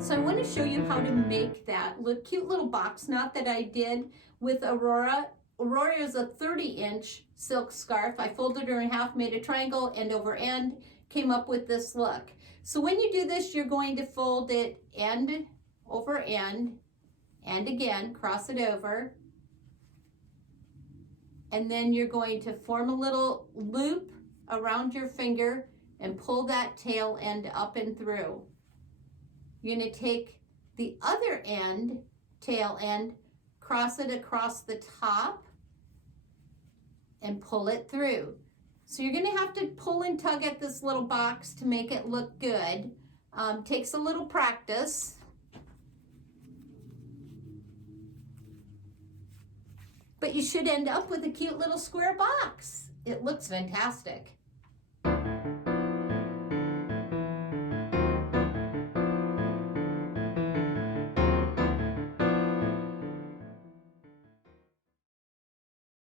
So I want to show you how to make that cute little box knot that I did with Aurora. Aurora is a 30-inch silk scarf. I folded her in half, made a triangle, end over end, came up with this look. So when you do this, you're going to fold it end over end, and again, cross it over. And then you're going to form a little loop around your finger and pull that tail end up and through. You're going to take the other end, tail end, cross it across the top and pull it through. So you're going to have to pull and tug at this little box to make it look good. Takes a little practice. But you should end up with a cute little square box. It looks fantastic.